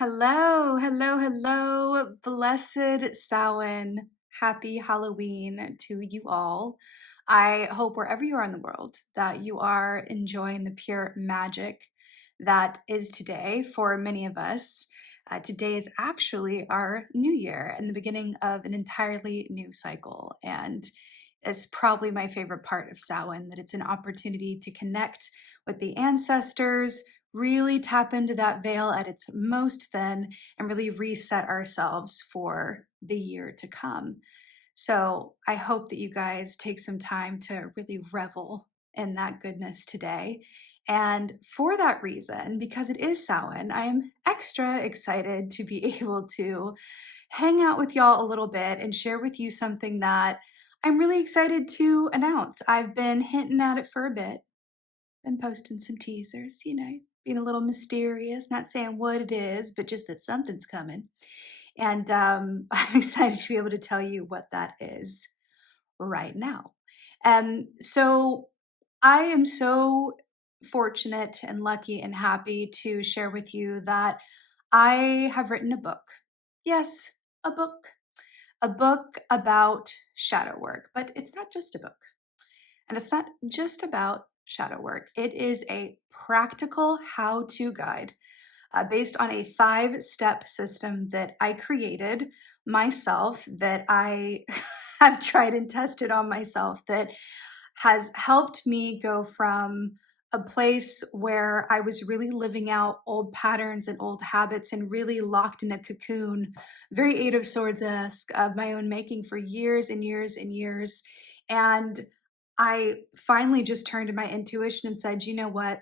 Hello, hello, hello. Blessed Samhain. Happy Halloween to you all. I hope wherever you are in the world that you are enjoying the pure magic that is today for many of us. Today is actually our new year and the beginning of an entirely new cycle. And it's probably my favorite part of Samhain, that it's an opportunity to connect with the ancestors, really tap into that veil at its most thin, and really reset ourselves for the year to come. So I hope that you guys take some time to really revel in that goodness today. And for that reason, because it is Samhain, I'm extra excited to be able to hang out with y'all a little bit and share with you something that I'm really excited to announce. I've been hinting at it for a bit, been posting some teasers, being a little mysterious, not saying what it is, but just that something's coming. And I'm excited to be able to tell you what that is right now. So I am so fortunate and lucky and happy to share with you that I have written a book. Yes, a book. A book about shadow work, but it's not just a book. And it's not just about shadow work. It is a practical how to guide based on a 5-step system that I created myself, that I have tried and tested on myself, that has helped me go from a place where I was really living out old patterns and old habits and really locked in a cocoon, very Eight of Swords esque, of my own making for years and years and years. And I finally just turned to my intuition and said, you know what?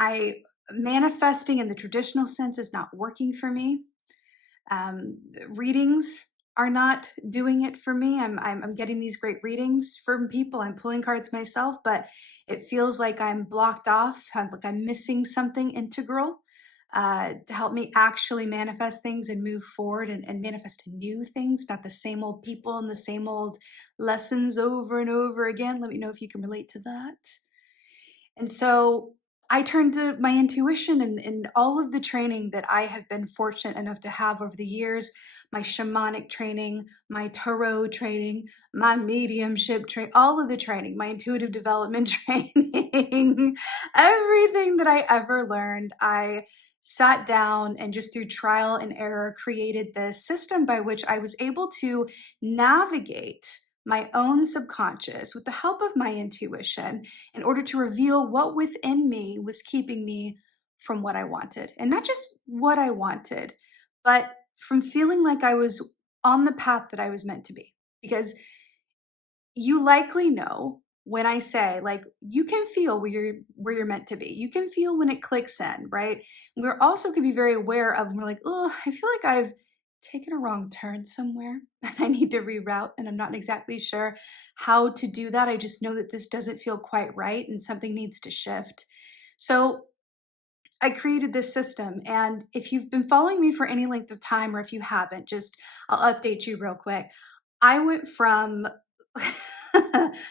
I manifesting in the traditional sense is not working for me. Readings are not doing it for me. I'm getting these great readings from people. I'm pulling cards myself, but it feels like I'm blocked off, like I'm missing something integral to help me actually manifest things and move forward and manifest new things, not the same old people and the same old lessons over and over again. Let me know if you can relate to that. And so I turned to my intuition and all of the training that I have been fortunate enough to have over the years, my shamanic training, my tarot training, my mediumship training, all of the training, my intuitive development training, everything that I ever learned, I sat down and just through trial and error created this system by which I was able to navigate my own subconscious with the help of my intuition in order to reveal what within me was keeping me from what I wanted. And not just what I wanted, but from feeling like I was on the path that I was meant to be. Because you likely know when I say, like, you can feel where you're meant to be. You can feel when it clicks in, right? We're also can be very aware of when we're like, oh, I feel like I've taken a wrong turn somewhere and I need to reroute, and I'm not exactly sure how to do that. I just know that this doesn't feel quite right and something needs to shift. So I created this system. And if you've been following me for any length of time, or if you haven't, just I'll update you real quick. I went from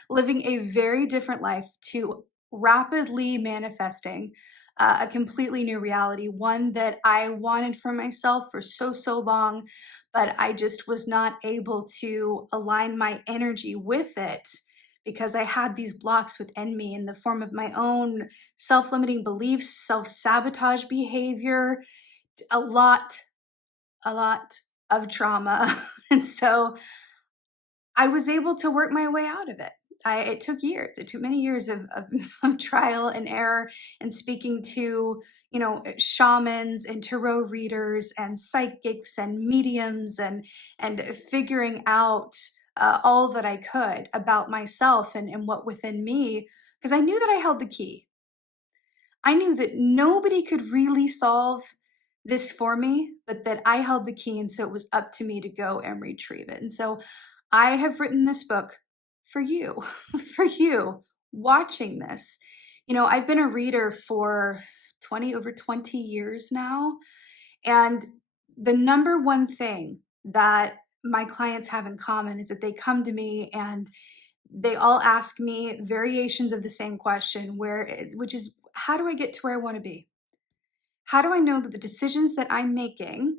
living a very different life to rapidly manifesting a completely new reality, one that I wanted for myself for so, so long, but I just was not able to align my energy with it because I had these blocks within me in the form of my own self limiting beliefs, self sabotage behavior, a lot, a lot of trauma. And so I was able to work my way out of it. It took years. It took many years of trial and error and speaking to, shamans and tarot readers and psychics and mediums and figuring out all that I could about myself and what within me, because I knew that I held the key. I knew that nobody could really solve this for me, but that I held the key. And so it was up to me to go and retrieve it. And so I have written this book for you, for you watching this. I've been a reader for over 20 years now. And the number one thing that my clients have in common is that they come to me and they all ask me variations of the same question, which is, how do I get to where I want to be? How do I know that the decisions that I'm making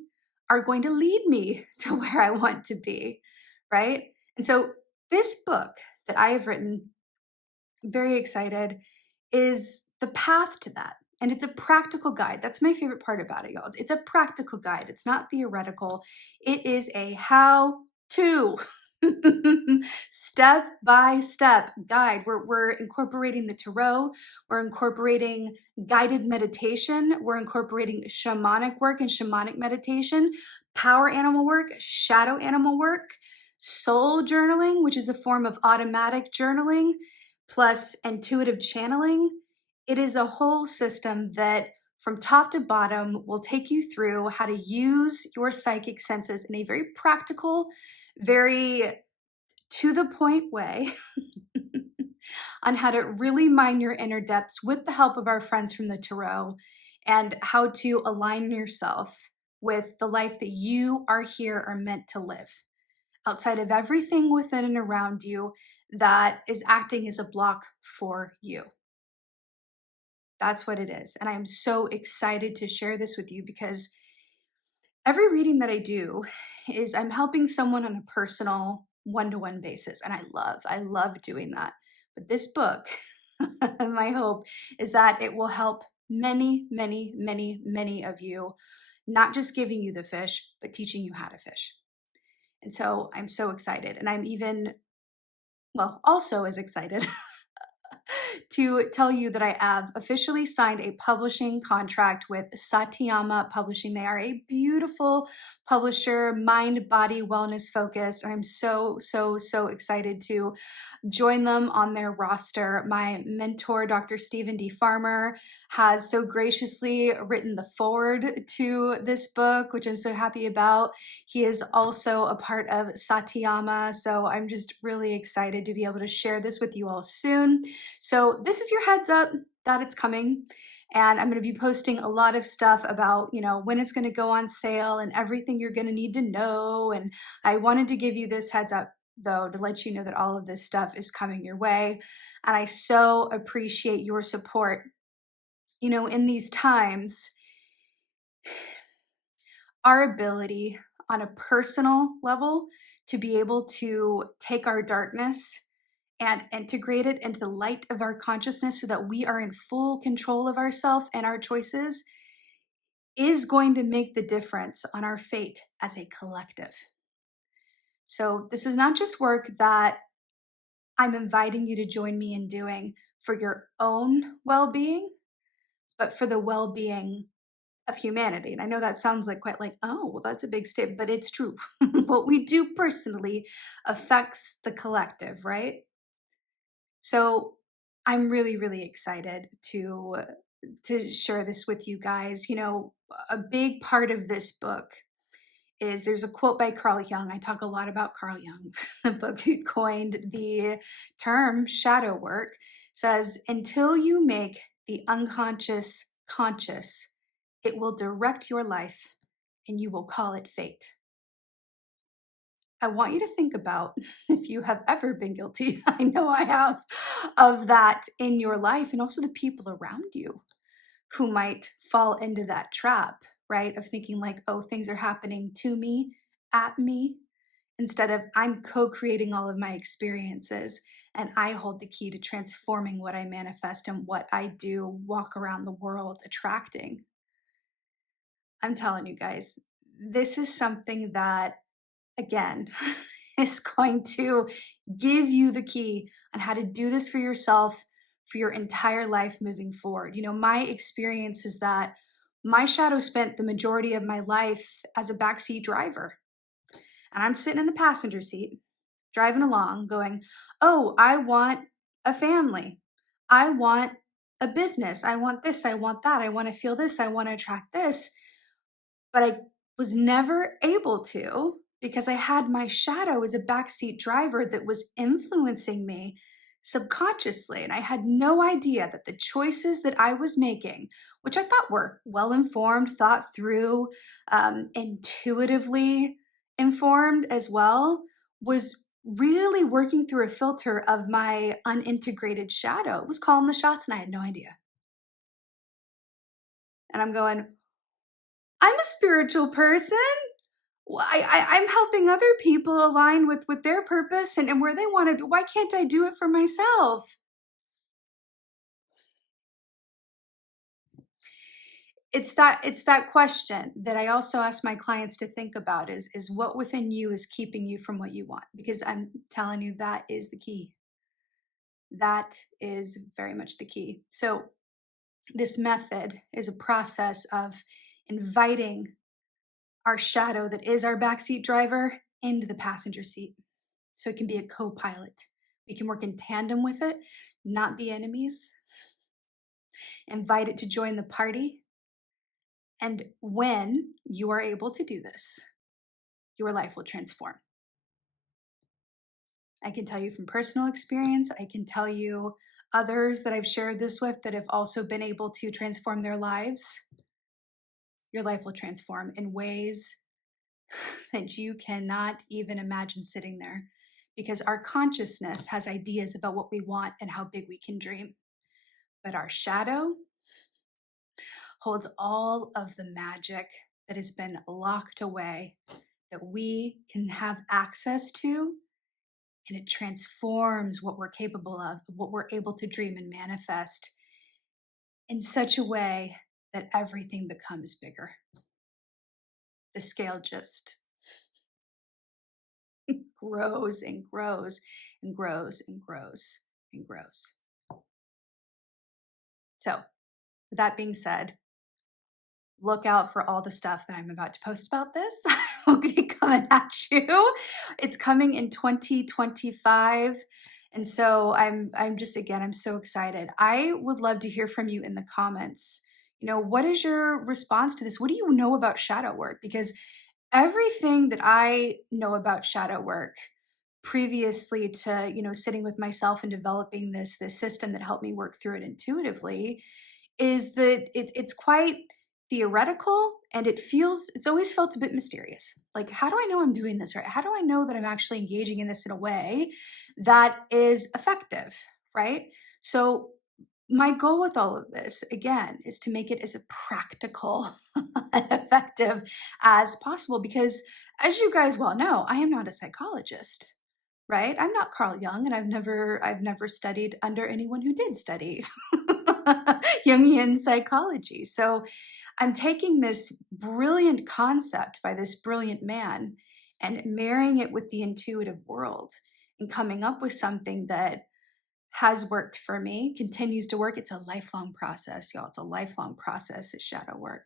are going to lead me to where I want to be? Right? And so, this book that I have written, very excited, is the path to that. And it's a practical guide. That's my favorite part about it, y'all. It's a practical guide. It's not theoretical. It is a how to step by step guide. We're incorporating the tarot, we're incorporating guided meditation, we're incorporating shamanic work and shamanic meditation, power animal work, shadow animal work, soul journaling, which is a form of automatic journaling, plus intuitive channeling. It is a whole system that from top to bottom will take you through how to use your psychic senses in a very practical, very to the point way on how to really mine your inner depths with the help of our friends from the tarot, and how to align yourself with the life that you are here are meant to live outside of everything within and around you that is acting as a block for you. That's what it is. And I'm so excited to share this with you because every reading that I do is I'm helping someone on a personal one-to-one basis. And I love doing that. But this book, my hope is that it will help many, many, many, many of you, not just giving you the fish, but teaching you how to fish. And so I'm so excited. And I'm even, well, also as excited to tell you that I have officially signed a publishing contract with Satyama Publishing. They are a beautiful publisher, mind, body, wellness focused. I'm so, so, so excited to join them on their roster. My mentor, Dr. Stephen D. Farmer, has so graciously written the foreword to this book, which I'm so happy about. He is also a part of Satyama, so I'm just really excited to be able to share this with you all soon. So this is your heads up that it's coming. And I'm going to be posting a lot of stuff about, when it's going to go on sale and everything you're going to need to know. And I wanted to give you this heads up, though, to let you know that all of this stuff is coming your way. And I so appreciate your support. In these times, our ability on a personal level to be able to take our darkness and integrate it into the light of our consciousness so that we are in full control of ourselves and our choices is going to make the difference on our fate as a collective. So this is not just work that I'm inviting you to join me in doing for your own well-being, but for the well-being of humanity. And I know that sounds like quite like, oh, well, that's a big statement, but it's true. What we do personally affects the collective, right? So I'm really, really excited to share this with you guys. A big part of this book is there's a quote by Carl Jung. I talk a lot about Carl Jung, the book who coined the term shadow work, says, until you make the unconscious conscious, it will direct your life and you will call it fate. I want you to think about if you have ever been guilty, I know I have, of that in your life, and also the people around you who might fall into that trap, right? Of thinking like, oh, things are happening to me, at me, instead of I'm co-creating all of my experiences and I hold the key to transforming what I manifest and what I do walk around the world attracting. I'm telling you guys, this is something that, again, is going to give you the key on how to do this for yourself for your entire life moving forward. My experience is that my shadow spent the majority of my life as a backseat driver. And I'm sitting in the passenger seat, driving along, going, oh, I want a family. I want a business. I want this. I want that. I want to feel this. I want to attract this. But I was never able to because I had my shadow as a backseat driver that was influencing me subconsciously. And I had no idea that the choices that I was making, which I thought were well informed, thought through, intuitively informed as well, was really working through a filter of my unintegrated shadow. It was calling the shots and I had no idea. And I'm going, I'm a spiritual person. Well, I'm helping other people align with their purpose and where they want to be. Why can't I do it for myself? It's that question that I also ask my clients to think about is what within you is keeping you from what you want? Because I'm telling you that is the key. That is very much the key. So this method is a process of inviting our shadow that is our backseat driver into the passenger seat. So it can be a co-pilot. We can work in tandem with it, not be enemies. Invite it to join the party. And when you are able to do this, your life will transform. I can tell you from personal experience, I can tell you others that I've shared this with that have also been able to transform their lives. Your life will transform in ways that you cannot even imagine sitting there because our consciousness has ideas about what we want and how big we can dream. But our shadow holds all of the magic that has been locked away that we can have access to, and it transforms what we're capable of, what we're able to dream and manifest in such a way that everything becomes bigger. The scale just grows and grows and grows and grows and grows. So, with that being said, look out for all the stuff that I'm about to post about this. Will be coming at you. It's coming in 2025. And so I'm just again, I'm so excited. I would love to hear from you in the comments. What is your response to this? What do you know about shadow work? Because everything that I know about shadow work previously to, sitting with myself and developing this system that helped me work through it intuitively is that it's quite theoretical and it's always felt a bit mysterious. Like, how do I know I'm doing this right? How do I know that I'm actually engaging in this in a way that is effective, right? So my goal with all of this, again, is to make it as practical and effective as possible because, as you guys well know, I am not a psychologist, right? I'm not Carl Jung, and I've never studied under anyone who did study Jungian psychology. So I'm taking this brilliant concept by this brilliant man and marrying it with the intuitive world and coming up with something that has worked for me, continues to work. It's a lifelong process, y'all. It's a lifelong process, it's shadow work.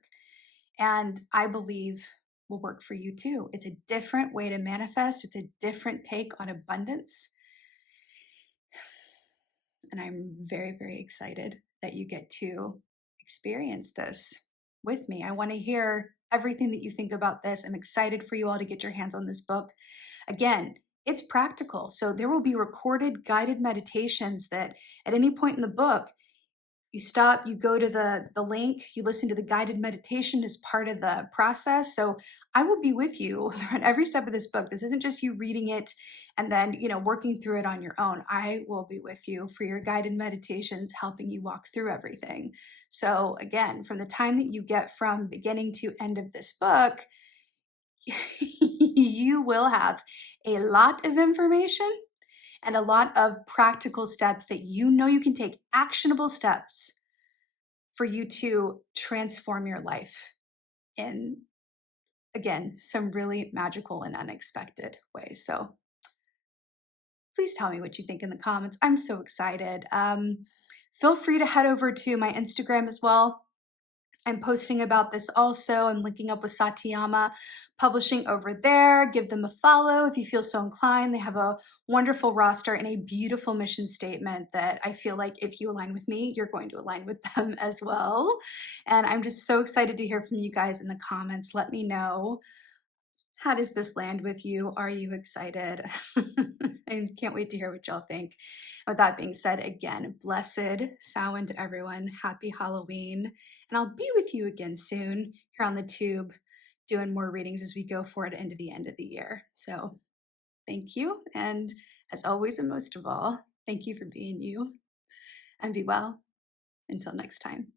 And I believe will work for you too. It's a different way to manifest, it's a different take on abundance. And I'm very, very excited that you get to experience this with me. I want to hear everything that you think about this. I'm excited for you all to get your hands on this book. Again, it's practical. So there will be recorded guided meditations that at any point in the book, you stop, you go to the link, you listen to the guided meditation as part of the process. So I will be with you on every step of this book. This isn't just you reading it and then, working through it on your own. I will be with you for your guided meditations, helping you walk through everything. So again, from the time that you get from beginning to end of this book, you will have a lot of information and a lot of practical steps that you can take, actionable steps for you to transform your life in, again, some really magical and unexpected ways. So please tell me what you think in the comments. I'm so excited. Feel free to head over to my Instagram as well. I'm posting about this also. I'm linking up with Satyama Publishing over there. Give them a follow if you feel so inclined. They have a wonderful roster and a beautiful mission statement that I feel like if you align with me, you're going to align with them as well. And I'm just so excited to hear from you guys in the comments. Let me know. How does this land with you? Are you excited? I can't wait to hear what y'all think. With that being said, again, blessed Samhain to everyone. Happy Halloween. And I'll be with you again soon here on the tube doing more readings as we go forward into the end of the year. So thank you. And as always, and most of all, thank you for being you and be well. Until next time.